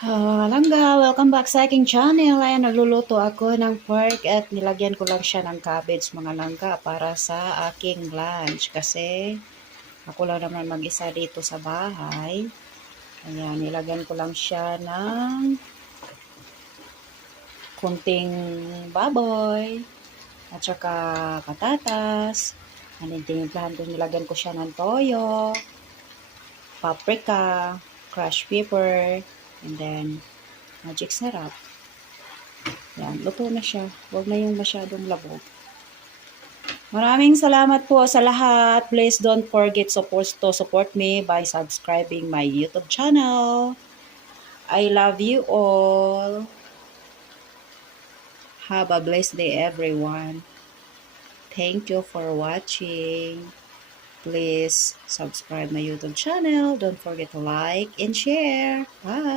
Langga, welcome back sa aking channel. Ayan, nagluluto ako ng pork at nilagyan ko lang siya ng cabbage mga langga para sa aking lunch. Kasi ako lang naman mag-isa dito sa bahay. Ayan, nilagyan ko lang siya ng kunting baboy at saka patatas. And tinimplahan ko, nilagyan ko siya ng toyo, paprika, crushed pepper, and then magic sarap. Yan, luto na siya. Huwag na yung masyadong labog. Maraming salamat po sa lahat. Please don't forget to support me by subscribing my YouTube channel. I love you all. Have a blessed day, everyone. Thank you for watching. Please subscribe my YouTube channel. Don't forget to like and share. Bye.